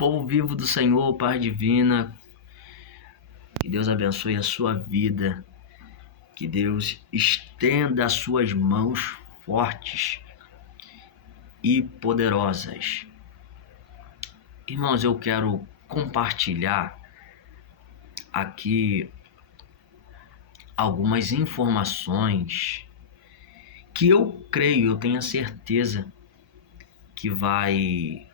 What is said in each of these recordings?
Povo vivo do Senhor, paz divina, que Deus abençoe a sua vida, que Deus estenda as suas mãos fortes e poderosas. Irmãos, eu quero compartilhar aqui algumas informações que eu creio, eu tenho a certeza que vai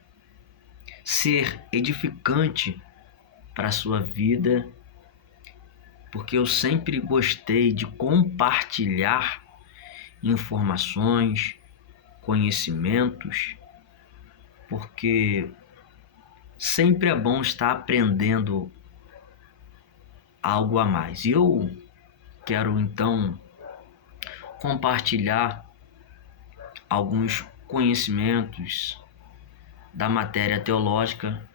ser edificante para a sua vida, porque eu sempre gostei de compartilhar informações, conhecimentos, porque sempre é bom estar aprendendo algo a mais. E eu quero então compartilhar alguns conhecimentos da matéria teológica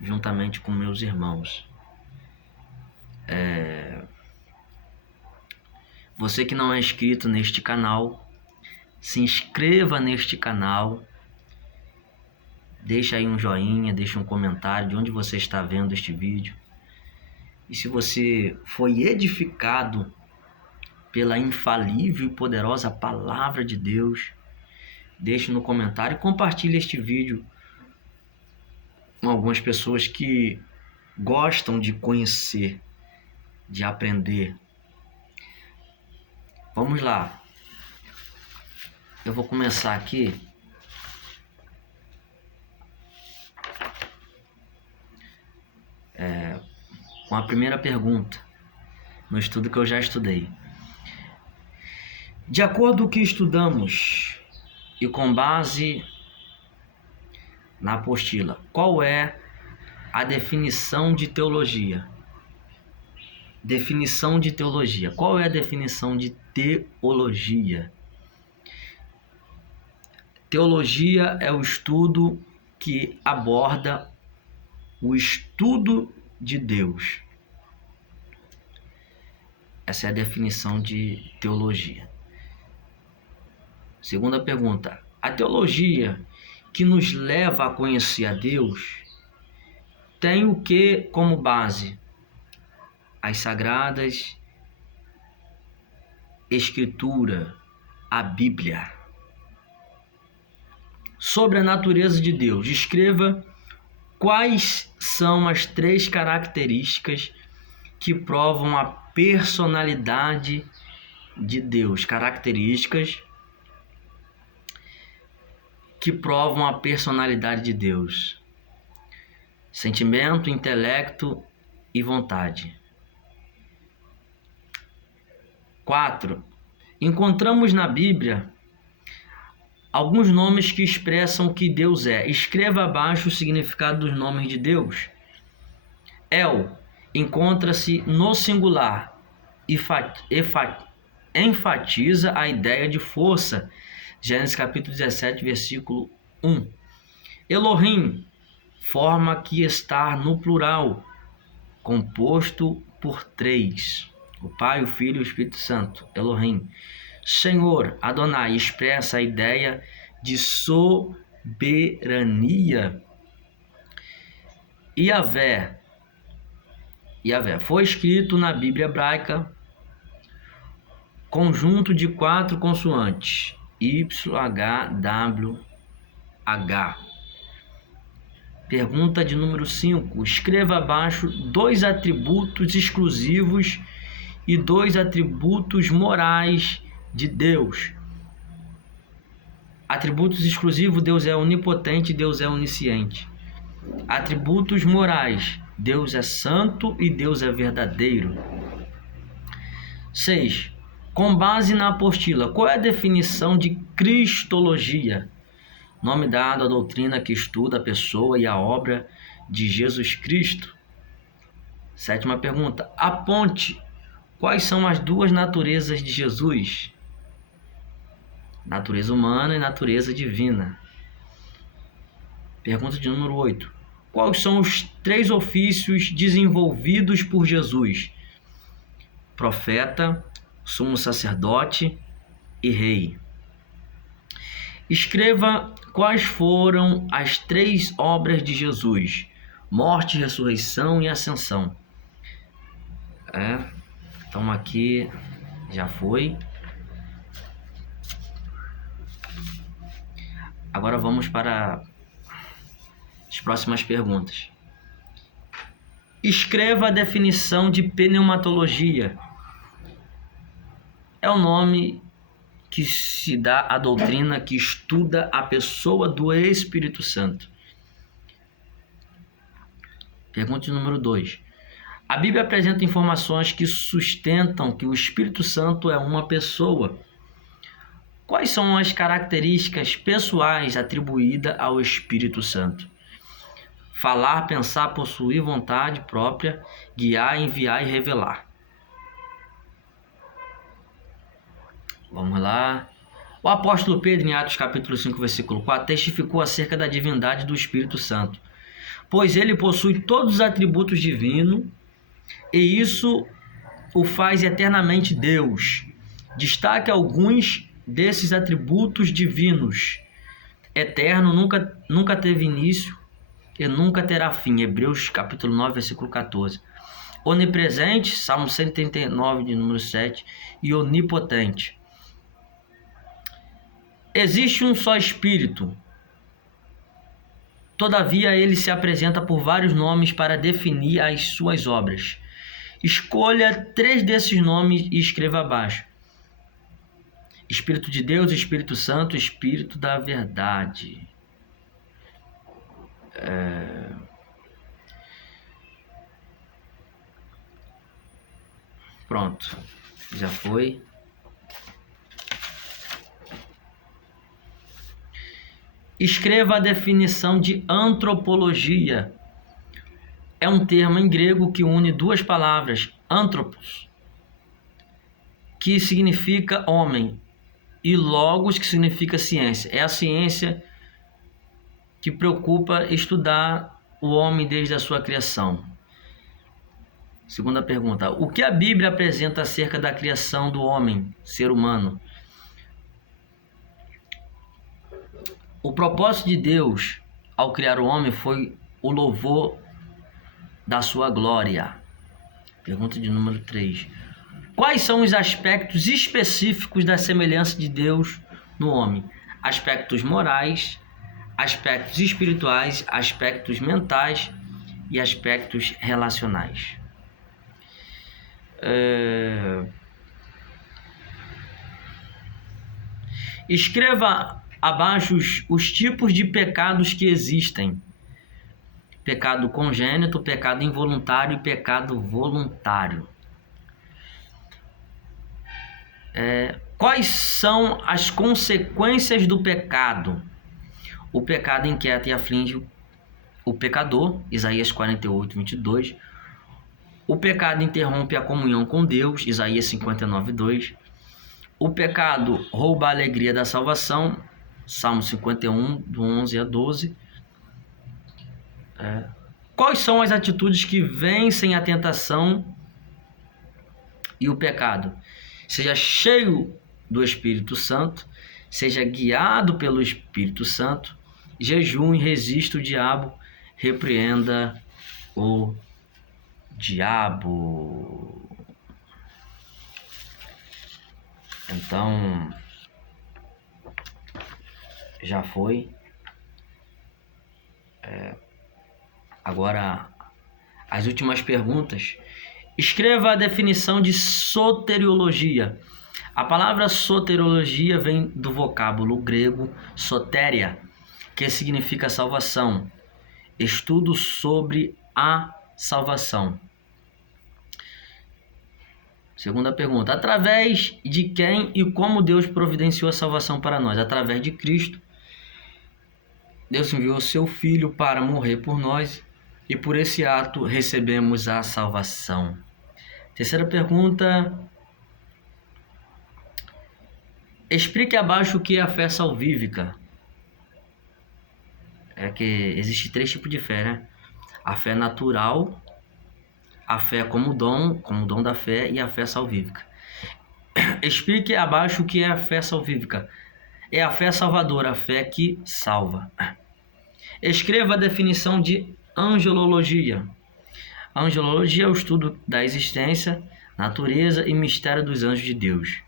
juntamente com meus irmãos. Você que não é inscrito neste canal, se inscreva neste canal, deixa aí um joinha, deixa um comentário de onde você está vendo este vídeo. E se você foi edificado pela infalível e poderosa palavra de Deus, deixe no comentário e compartilhe este vídeo com algumas pessoas que gostam de conhecer, de aprender. Vamos lá. Eu vou começar aqui com a primeira pergunta, no estudo que eu já estudei. De acordo com o que estudamos e com base na apostila, qual é a definição de teologia? Definição de teologia. Qual é a definição de teologia? Teologia é o estudo que aborda o estudo de Deus. Essa é a definição de teologia. Segunda pergunta. A teologia que nos leva a conhecer a Deus tem o que como base? As Sagradas Escrituras, a Bíblia. Sobre a natureza de Deus, escreva quais são as 3 características que provam a personalidade de Deus. Características que provam a personalidade de Deus: sentimento, intelecto e vontade. 4. Encontramos na Bíblia alguns nomes que expressam o que Deus é. Escreva abaixo o significado dos nomes de Deus. El encontra-se no singular e enfatiza a ideia de força. Gênesis capítulo 17, versículo 1. Elohim, forma que está no plural, composto por 3. O Pai, o Filho e o Espírito Santo. Elohim. Senhor, Adonai, expressa a ideia de soberania. Yahvé foi escrito na Bíblia hebraica conjunto de 4 consoantes: YHWH. Pergunta de número 5. Escreva abaixo 2 atributos exclusivos e 2 atributos morais de Deus. Atributos exclusivos: Deus é onipotente, Deus é onisciente. Atributos morais: Deus é santo e Deus é verdadeiro. 6. Com base na apostila, qual é a definição de cristologia? Nome dado à doutrina que estuda a pessoa e a obra de Jesus Cristo. 7ª pergunta. Aponte quais são as 2 naturezas de Jesus: natureza humana e natureza divina. Pergunta de número 8. Quais são os 3 ofícios desenvolvidos por Jesus? Profeta, sumo sacerdote e rei. Escreva quais foram as 3 obras de Jesus: morte, ressurreição e ascensão. Então aqui já foi. Agora vamos para as próximas perguntas. Escreva a definição de pneumatologia. É o nome que se dá à doutrina que estuda a pessoa do Espírito Santo. Pergunta número 2. A Bíblia apresenta informações que sustentam que o Espírito Santo é uma pessoa. Quais são as características pessoais atribuídas ao Espírito Santo? Falar, pensar, possuir vontade própria, guiar, enviar e revelar. Vamos lá. O apóstolo Pedro, em Atos capítulo 5, versículo 4, testificou acerca da divindade do Espírito Santo. Pois ele possui todos os atributos divinos, e isso o faz eternamente Deus. Destaque alguns desses atributos divinos. Eterno, nunca teve início e nunca terá fim. Hebreus capítulo 9, versículo 14. Onipresente, Salmo 139, de número 7. E onipotente. Existe um só Espírito. Todavia, ele se apresenta por vários nomes para definir as suas obras. Escolha 3 desses nomes e escreva abaixo. Espírito de Deus, Espírito Santo, Espírito da Verdade. Pronto, já foi. Escreva a definição de antropologia. É um termo em grego que une 2 palavras, anthropos, que significa homem, e logos, que significa ciência. É a ciência que preocupa estudar o homem desde a sua criação. Segunda pergunta. O que a Bíblia apresenta acerca da criação do homem, ser humano? O propósito de Deus ao criar o homem foi o louvor da sua glória. Pergunta de número 3. Quais são os aspectos específicos da semelhança de Deus no homem? Aspectos morais, aspectos espirituais, aspectos mentais e aspectos relacionais. Escreva abaixo os tipos de pecados que existem. Pecado congênito, pecado involuntário e pecado voluntário. Quais são as consequências do pecado? O pecado inquieta e aflige o pecador, Isaías 48, 22. O pecado interrompe a comunhão com Deus, Isaías 59, 2. O pecado rouba a alegria da salvação, Salmo 51, do 11 a 12. Quais são as atitudes que vencem a tentação e o pecado? Seja cheio do Espírito Santo, seja guiado pelo Espírito Santo, jejum, resista o diabo, repreenda o diabo. Então, já foi. Agora, as últimas perguntas. Escreva a definição de soteriologia. A palavra soteriologia vem do vocábulo grego sotéria, que significa salvação. Estudo sobre a salvação. Segunda pergunta. Através de quem e como Deus providenciou a salvação para nós? Através de Cristo. Deus enviou seu Filho para morrer por nós e por esse ato recebemos a salvação. Terceira pergunta. Explique abaixo o que é a fé salvífica. É que existe 3 tipos de fé, né? A fé natural, a fé como dom da fé, e a fé salvífica. Explique abaixo o que é a fé salvífica. É a fé salvadora, a fé que salva. Escreva a definição de Angelologia. A angelologia é o estudo da existência, natureza e mistério dos anjos de Deus.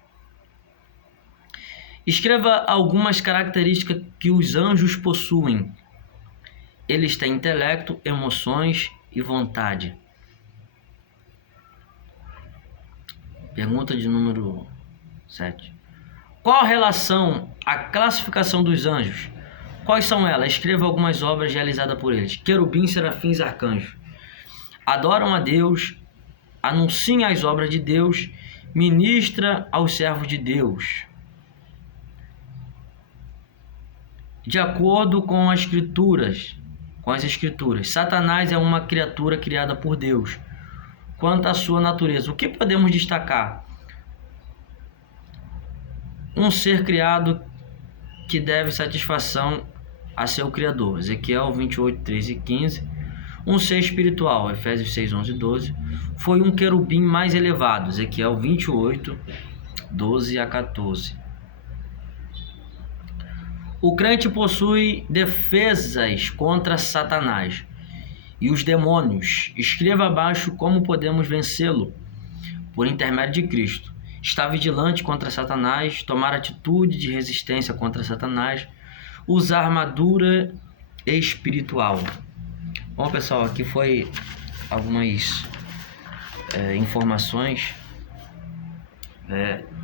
Escreva algumas características que os anjos possuem. Eles têm intelecto, emoções e vontade. Pergunta de número 7. Qual a relação, a classificação dos anjos? Quais são elas? Escreva algumas obras realizadas por eles. Querubins, serafins, arcanjos. Adoram a Deus, anunciam as obras de Deus, ministra aos servos de Deus. De acordo com as escrituras, Satanás é uma criatura criada por Deus. Quanto à sua natureza, o que podemos destacar? Um ser criado que deve satisfação a seu Criador. Ezequiel 28, 13 e 15. Um ser espiritual. Efésios 6, 11 e 12. Foi um querubim mais elevado. Ezequiel 28, 12 a 14. O crente possui defesas contra Satanás e os demônios. Escreva abaixo como podemos vencê-lo por intermédio de Cristo. Estar vigilante contra Satanás, tomar atitude de resistência contra Satanás, usar armadura espiritual. Bom, pessoal, aqui foi algumas informações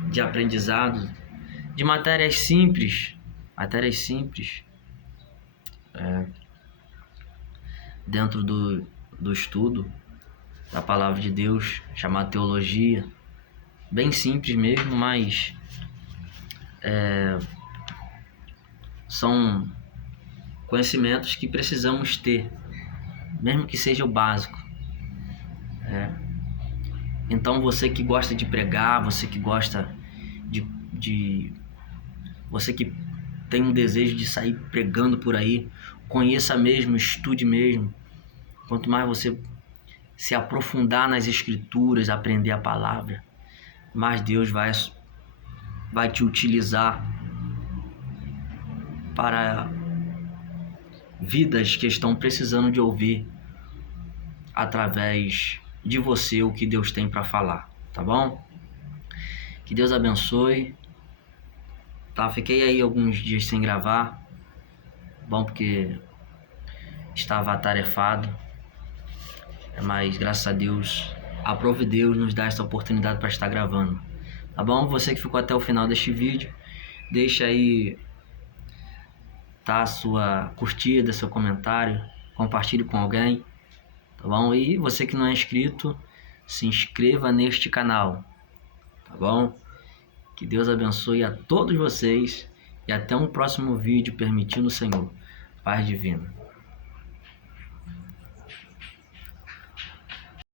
de aprendizado, de matérias simples, dentro do estudo da palavra de Deus, chamada teologia. Bem simples mesmo, mas são conhecimentos que precisamos ter, mesmo que seja o básico. Então você que gosta de pregar, você que gosta você que tem um desejo de sair pregando por aí, conheça mesmo, estude mesmo. Quanto mais você se aprofundar nas escrituras, aprender a palavra, mais Deus vai te utilizar para vidas que estão precisando de ouvir através de você o que Deus tem para falar, tá bom? Que Deus abençoe. Tá, fiquei aí alguns dias sem gravar, bom, porque estava atarefado, mas graças a Deus, aprove Deus nos dar essa oportunidade para estar gravando, tá bom? Você que ficou até o final deste vídeo, deixa aí a sua curtida, seu comentário, compartilhe com alguém, tá bom? E você que não é inscrito, se inscreva neste canal, tá bom? Que Deus abençoe a todos vocês e até um próximo vídeo, permitindo o Senhor. Paz divina.